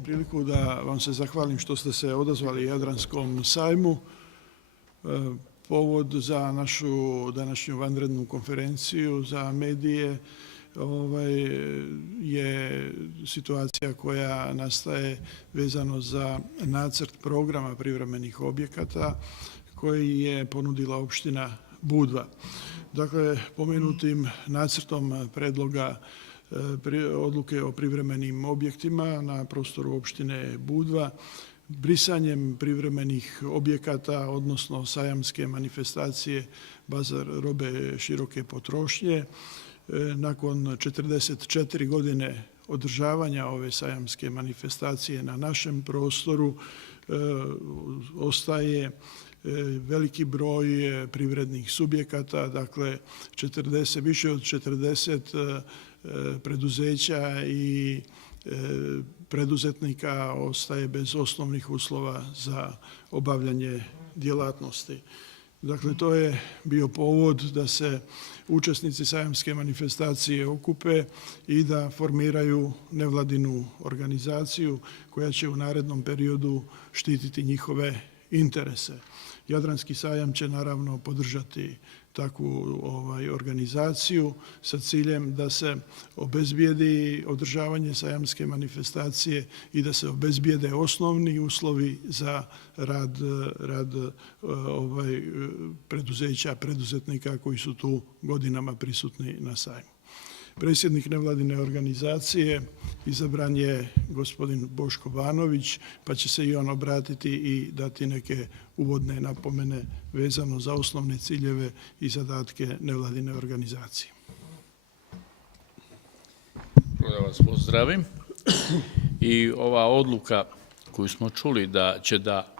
Priliku da vam se zahvalim što ste se odazvali Jadranskom sajmu. Povod za našu današnju vanrednu konferenciju za medije je situacija koja nastaje vezano za nacrt programa privremenih objekata koji je ponudila opština Budva. Dakle, pomenutim nacrtom predloga odluke o privremenim objektima na prostoru opštine Budva, brisanjem privremenih objekata, odnosno sajamske manifestacije bazar robe široke potrošnje, nakon 44 godine održavanja ove sajamske manifestacije na našem prostoru ostaje veliki broj privrednih subjekata, dakle više od 40 preduzeća i preduzetnika ostaje bez osnovnih uslova za obavljanje djelatnosti. Dakle, to je bio povod da se učesnici sajamske manifestacije okupe i da formiraju nevladinu organizaciju koja će u narednom periodu štititi njihove interese. Jadranski sajam će naravno podržati takvu organizaciju sa ciljem da se obezbijedi održavanje sajamske manifestacije i da se obezbijede osnovni uslovi za rad preduzeća, preduzetnika koji su tu godinama prisutni na sajmu. Predsjednik nevladine organizacije izabran je gospodin Boško Banović, pa će se i on obratiti i dati neke uvodne napomene vezano za osnovne ciljeve i zadatke nevladine organizacije. Da vas pozdravim. I ova odluka koju smo čuli da će da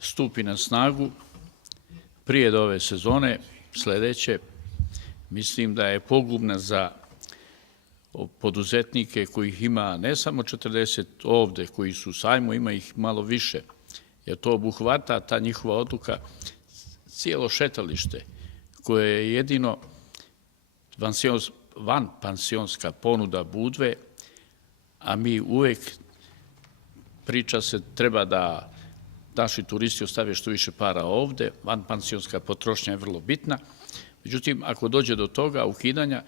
stupi na snagu prije ove sezone sledeće, mislim da je pogubna za poduzetnike kojih ima ne samo 40 ovde koji su u sajmu, ima ih malo više, jer to obuhvata ta njihova odluka cijelo šetalište koje je jedino vanpansionska ponuda Budve, a mi uvek priča se treba da naši turisti ostave što više para ovde, vanpansionska potrošnja je vrlo bitna. Međutim, ako dođe do toga ukidanja,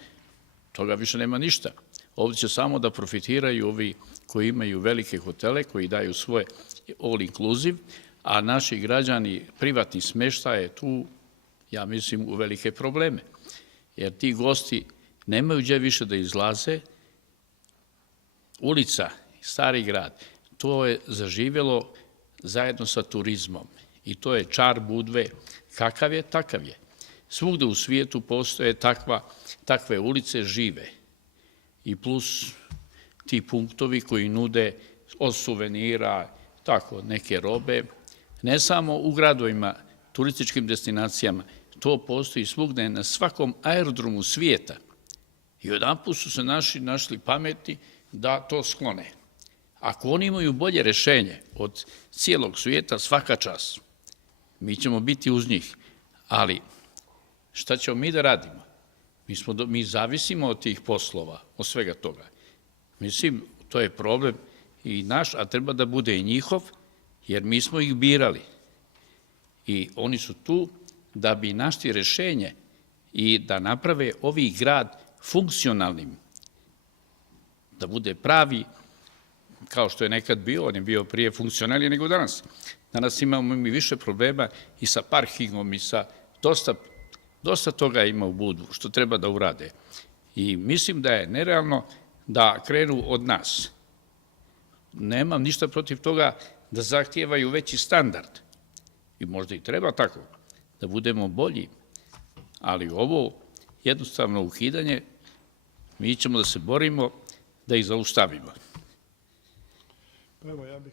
toga više nema ništa. Ovdje će samo da profitiraju ovi koji imaju velike hotele, koji daju svoje all inclusive, a naši građani privatni smještaj je tu, ja mislim, u velike probleme. Jer ti gosti nemaju gdje više da izlaze. Ulica, Stari grad, to je zaživjelo zajedno sa turizmom i to je čar Budve. Kakav je, takav je. Svugde u svijetu postoje takve ulice žive i plus ti punktovi koji nude od suvenira, tako neke robe, ne samo u gradovima, turističkim destinacijama, to postoji svugde na svakom aerodromu svijeta. I odanput su se našli pametni da to sklone. Ako oni imaju bolje rešenje od cijelog svijeta, svaka čast, mi ćemo biti uz njih, ali šta ćemo mi da radimo? Mi zavisimo od tih poslova, od svega toga. Mislim, to je problem i naš, a treba da bude i njihov, jer mi smo ih birali. I oni su tu da bi našli rešenje i da naprave ovaj grad funkcionalnim, da bude pravi, kao što je nekad bio, on je bio prije funkcionalniji nego danas. Danas imamo mi više problema i sa parkingom i sa dosta toga ima u Budvu što treba da urade. I mislim da je nerealno da krenu od nas. Nemam ništa protiv toga da zahtijevaju veći standard. I možda i treba tako, da budemo bolji. Ali ovo jednostavno ukidanje, mi ćemo da se borimo da ih zaustavimo. Evo, ja bih